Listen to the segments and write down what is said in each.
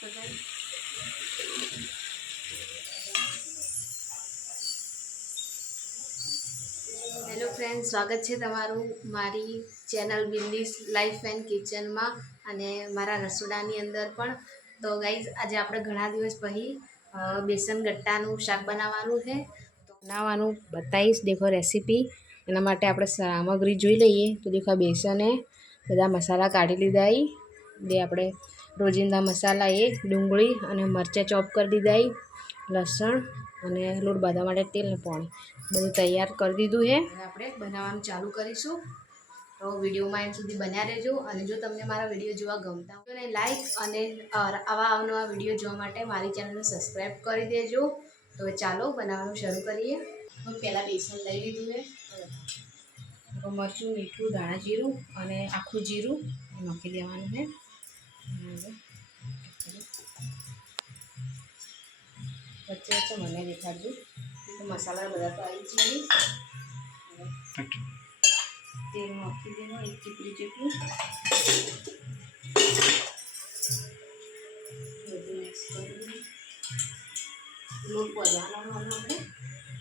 Hello friend, સ્વાગત છે તમારું મારી ચેનલ બિંદીસ લાઈફ એન્ડ કિચનમાં અને મારા રસોડાની અંદર પણ. તો ગાઈઝ, આજે આપણે ઘણા દિવસ પછી બેસન ગટ્ટાનું શાક બનાવવાનું છે. તો બનાવવાનું બતાવીશ, દેખો રેસીપી. એના માટે આપણે સામગ્રી જોઈ લઈએ. તો દેખો બેસને બધા મસાલા કાઢી લીધા. જે આપણે રોજિંદા મસાલા એ ડુંગળી અને મરચાં ચોપ કરી દીધા, લસણ અને લોટ બાંધવા માટે તેલ ને પાણી બધું તૈયાર કરી દીધું છે. હવે આપણે બનાવવાનું ચાલુ કરીશું. તો વિડીયોમાં એન્ડ સુધી બન્યા રહેજો. અને જો તમને મારા વિડીયો જોવા ગમતા હોય તો લાઈક અને આવા અવનવા વિડીયો જોવા માટે મારી ચેનલને સબસ્ક્રાઈબ કરી દેજો. તો ચાલો બનાવવાનું શરૂ કરીએ. તો પહેલાં બેસન લઈ લીધું છે. મરચું, મીઠું, ધાણા જીરું અને આખું જીરું નાખી દેવાનું છે. વચ્ચે વચ્ચે મને દેખાડજો. મસાલા બધા તો આવી જ જઈએ. તેલ નાખી દેવાનું, એક ટીપરી જેટલું. બધું મિક્સ કરી લોટ વધવાનો આપણે.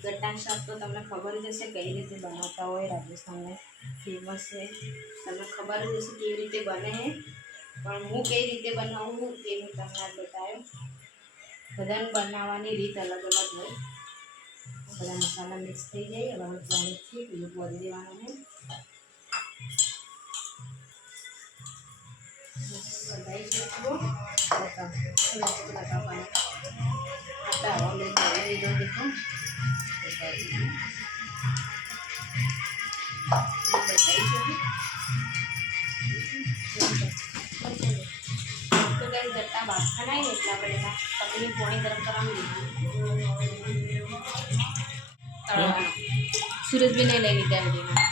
ગટ્ટાનું શાક તો તમને ખબર જ હશે કઈ રીતે બનાવતા હોય. રાજસ્થાનને ફેમસ છે, તમને ખબર જ હશે કેવી રીતે બને છે. પણ હું કઈ રીતે બનાવું એ હું તમને આ બતાવ્યો. બધાને બનાવવાની રીત અલગ અલગ હોય. બધા મસાલા મિક્સ થઈ જાય. હવે પાણીથી લોટ વધી દેવાનો છે. વધારી શકું લીધો દેખો. તો કઈ ગટ્ટા બાફા નહીં ને એટલે આપણે તપેલી પાણી ગરમ કરવાનું લીધું. સુરજબીને લઈ લીધા વિડીયોમાં.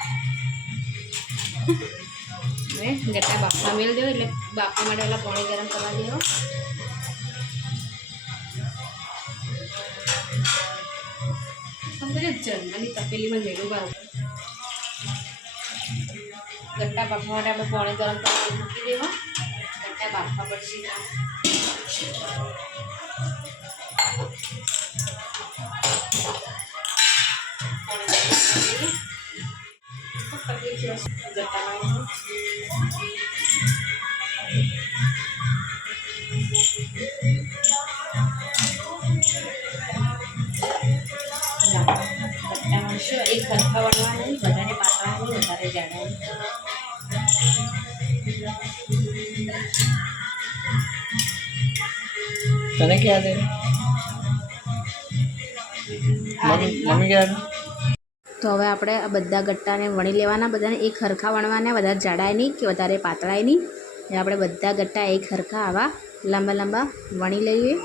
હવે ગટ્ટા બાફવા મેળ દેવો એટલે બાફવા માટે પહેલાં પાણી ગરમ કરવા દેવો. જનરલી તપેલીમાં મેળવું ભાવ. ગટ્ટા બાફવા માટે આપણે પાણી ગરમ કરવા મૂકી દેવા. ગટ્ટા બાફવા પડશે. એક સરખા વળવાનું, વધારે પાતળા નહીં, વધારે જાડા નહીં. તને ક્યાં દે મમ્મી ક્યાં? તો હવે આપણે આ બધા ગટ્ટાને વણી લેવાના. બધાને એક સરખા વણવાના, વધારે જાડાય નહીં કે વધારે પાતળાય નહીં. આપણે બધા ગટ્ટા એક સરખા આવા લાંબા લાંબા વણી લઈએ.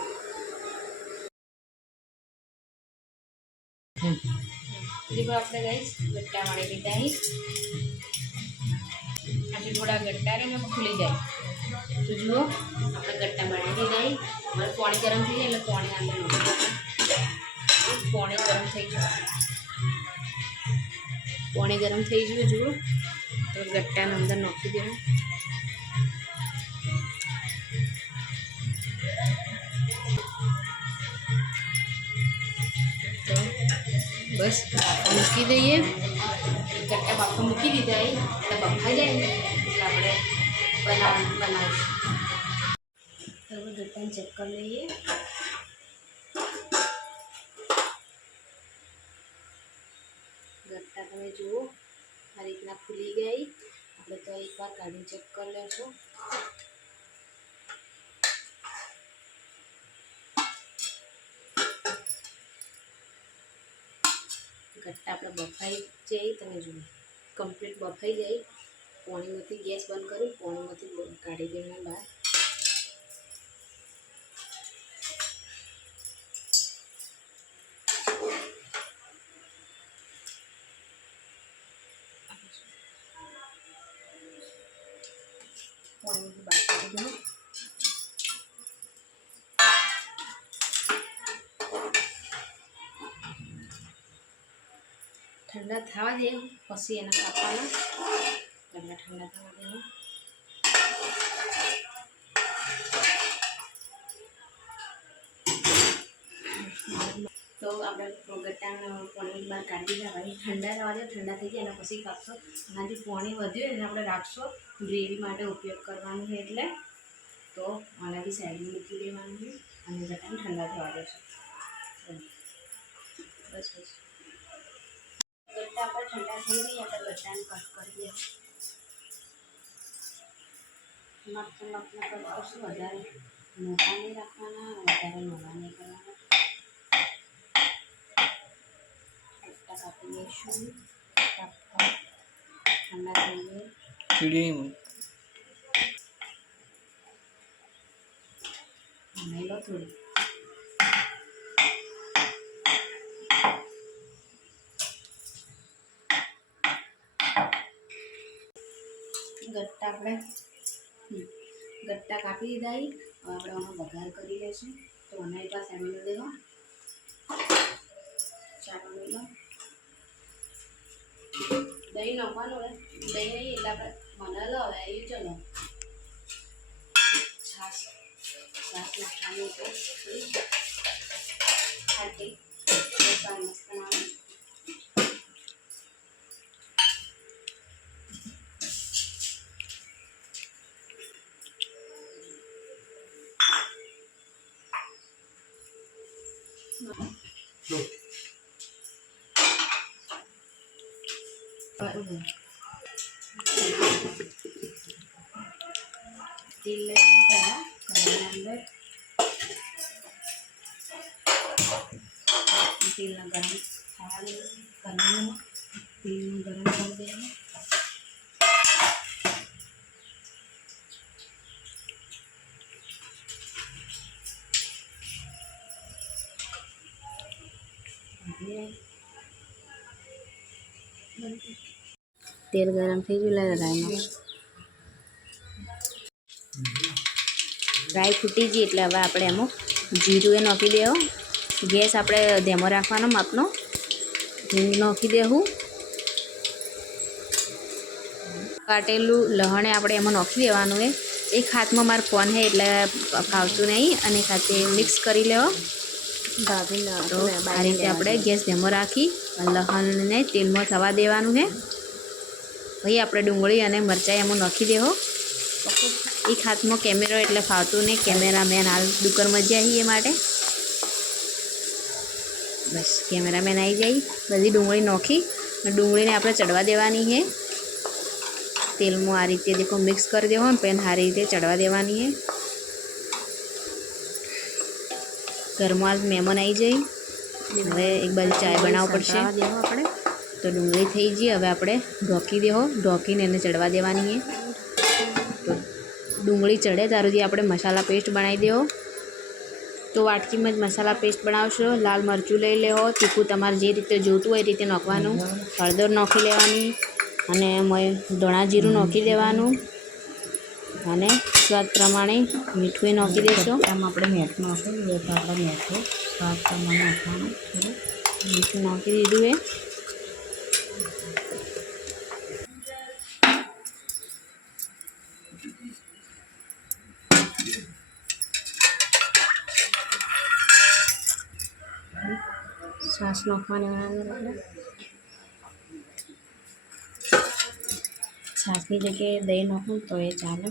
देखो આપણે ગાઈસ ગટ્ટા વણી લીધા છે. આજે થોડા ગટ્ટા ને ખુલી જાય તો જુઓ આપણે ગટ્ટા વણી લીધા. હવે પાણી ગરમ થઈ જાય એટલે પાણી અંદર પાણી ગરમ થઈ જાય. પાણી ગરમ થઈ ગયું જુઓ. તો ગટ્ટાને અંદર નાખી દેવું. બસ બાફા મૂકી દઈએ. ગટ્ટા બાફા મૂકી દીધા એટલે બફાઈ જાય ને એટલે આપણે બનાવીશું. હવે ગટ્ટાને ચેક કરી લઈએ. ગટ્ટા તમે જુઓ આ રીતના ફૂલી ગઈ. આપણે તો એકવાર કાઢી ચેક કરી લેશું. ગટ્ટા આપણે બફાઈ જાય. તમે જુઓ કમ્પ્લીટ બફાઈ જાય. પાણીમાંથી ગેસ બંધ કરી પાણીમાંથી કાઢી દેવાના બહાર. પાણીમાંથી બહાર કાઢી દો. ठंडा थवा दे पी एना कापवाना. पहला ठंडा थवा देना. આપણે ગટ્ટાના પાણી બહાર કાઢી દીધા ભાઈ ઠંડા થવા દો, ઠંડા થઈ જાય એના પછી કાપશો. એનાથી પાણી વધ્યું એને આપણે રાખશો ગ્રેવી માટે ઉપયોગ કરવાનું છે એટલે તો આનાથી સાઈડમાં મૂકી દેવાનું છે અને ગટ્ટાને ઠંડા થવા દેશો. બસ બસ ગટ્ટા પર ઠંડા થઈ ગયા તો ગટ્ટાને કટ કરી દે. મગના કટ કરશું, વધારે મોટા નહીં રાખવાના, વધારે નાના નહીં કરવાના. ગટ્ટા કાપી લઈશું. ઠંડા થઈ ગયે ચીડી નહીં લો થોડી. ગટ્ટા કાપી દીધા. હવે આપણે આમાં વઘાર કરી લઈશું. તો આના એક વાર સાઈડમાં દેવો. ચાલો લો દહીં નાખવાનું હોય. દહીં નહીં એટલે આપણે મને લો હવે આવી ચલો છાશ નાખવાની તો ખાટી મસ્ત નાખવાનું. તેલ લઈને પહેલાં કઢાઈના અંદર તેલના ગરમ થવા દેવાનું. તેલનું ગરમ કરી દેવાનું. તેલ ગરમ થઈ ગયું એટલે રાઈ નાખશું. રાઈ ફૂટી ગઈ એટલે હવે આપણે એમાં જીરું એ નાખી દેવું. ગેસ આપણે ધીમો રાખવાનો માપનો. હિંગ નાખી દેવું. કાટેલું લહણે આપણે એમાં નાખી દેવાનું હોય. એક હાથમાં મારો ફોન છે એટલે ફાવતું નહીં અને ખાતે મિક્સ કરી લેવો. તો આ રીતે આપણે ગેસ ધીમો રાખી લહણને તેલમાં થવા દેવાનું છે. પછી આપણે ડુંગળી અને મરચાં એમાં નાખી દેવો. એક હાથમાં કેમેરો એટલે ફાવતું નહીં. કેમેરામેન હાલ દુકાનમાં જાય એ માટે બસ કેમેરામેન આવી જાય. બધી ડુંગળી નાખી ડુંગળીને આપણે ચડવા દેવાની છે. તેલમાં આ રીતે દેખો મિક્સ કરી દેવો ને પેન સારી રીતે ચડવા દેવાની છે. ઘરમાં મહેમાન આવી જાય. હવે એક બાજુ ચાય બનાવવું પડશે આપણે. તો ડુંગળી થઈ ગઈ. હવે આપણે ઢોકી દેવો. ઢોકીને એને ચડવા દેવાની છે. તો ડુંગળી ચડે ત્યાર સુધી આપણે મસાલા પેસ્ટ બનાવી દેવો. તો વાટકીમાં જ મસાલા પેસ્ટ બનાવશો. લાલ મરચું લઈ લેવો. તીખું તમારે જે રીતે જોતું હોય એ રીતે નાખવાનું. હળદર નાખી લેવાની અને ધણા જીરું નાખી દેવાનું અને સ્વાદ પ્રમાણે મીઠું નાખી દેશો. આમાં આપણે મીઠું નાખવું તો આપણે મીઠું સ્વાદ પ્રમાણે નાખવાનું. થોડું મીઠું નાખી દીધું એ. છાશ નાખવાની આપણે. છાશની જગ્યાએ દહીં નાખું તો એ ચાલે.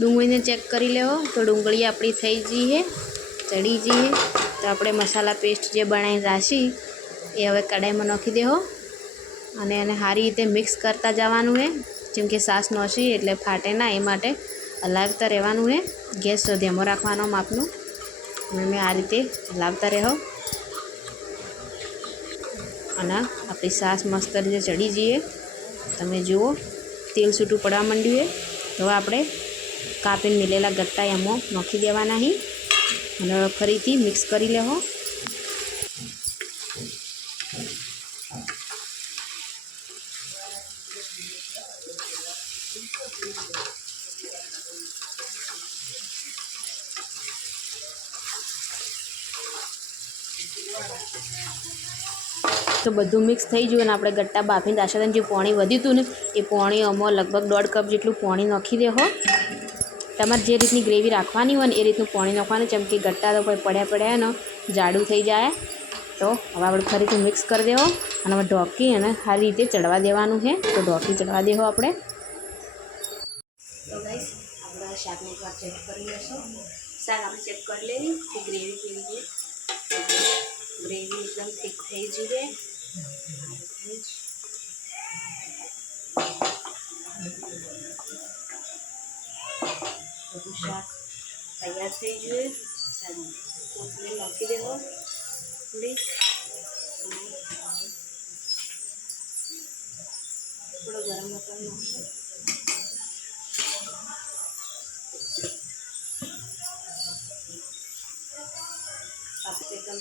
ડુંગળીને ચેક કરી લેવો. તો ડુંગળી આપણી થઈ ગઈ છે, ચડી ગઈ છે. તો આપણે મસાલા પેસ્ટ જે બનાવી રાખી એ હવે કઢાઈમાં નાખી દેવો અને એને સારી રીતે મિક્સ કરતા જવાનું છે. જેમ કે સાસ નોસી એટલે ફાટે ના એ માટે હલાવતા રહેવાનું છે. ગેસ ધીમો રાખવાનો માપનું અને આ રીતે હલાવતા રહો. અને આપણી સાસ મસ્ત રીતે ચડી જઈએ. તમે જુઓ તેલ છૂટું પડવા માંડ્યું છે. તો આપણે કાપીને મિલેલા ગટ્ટા એમાં નાખી દેવાના અહીં અને ફરીથી મિક્સ કરી લેવો. તો બધું મિક્સ થઈ ગયું અને આપણે ગટ્ટા બાફીને દાશાને જે પાણી વધ્યું હતું ને એ પાણી આમાં લગભગ 1.5 કપ જેટલું પાણી નાખી દેહો. તમારે જે રીતની ગ્રેવી રાખવાની હોય ને એ રીતનું પાણી નાખવાનું, જેમ કે ગટ્ટા તો કોઈ પડ્યા ને જાડું થઈ જાય. તો હવે આપણે ફરીથી મિક્સ કરી દેવો અને હવે ઢોકી અને સારી રીતે ચડવા દેવાનું છે. તો ઢોકી ચડવા દેવો આપણે. તો ગાઈસ આપણે શાકને એકવાર ચેક કરી લઈશું. શાક આપણે ચેક કરી લેવી કે ગ્રેવી કેવી છે. ગ્રેવી એકદમ થીક થઈ જોઈએ. બધું શાક તૈયાર થઈ જોઈએ. કોથમીર નાખી દેવો થોડી, થોડો ગરમ મસાલો નાખશો.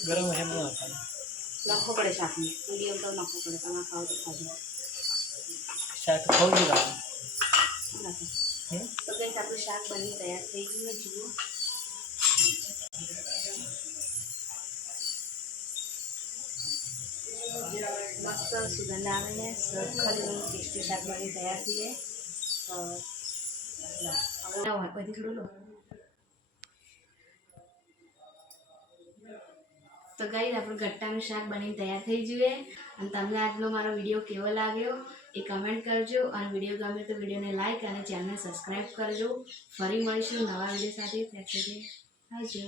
ગરમ મસાલો નાખવાનો. નાખવો પડે શાકને, મીડિયમ તો નાખવો પડે. તમારે ખાવ તો ખાજો. શાક ખાવું જ રાખો. તો કંઈક આપણું શાક બની તૈયાર થઈ ગયું. જુઓ મસ્ત સુગંધ આવે છે. ખાલી ટેસ્ટી શાક બની તૈયાર થઈ જાય. હવે બધી થોડું લો. તો ગાઈસ આપણું ગટ્ટાનું શાક બની તૈયાર થઈ જોઈએ. અને તમને આજનો મારો વિડીયો કેવો લાગ્યો એ કમેન્ટ કરજો. અને વિડીયો ગમે તો વિડીયોને લાઈક અને ચેનલને સબસ્ક્રાઈબ કરજો. ફરી મળીશું નવા વિડીયો સાથે. ત્યાં સુધી આવજો.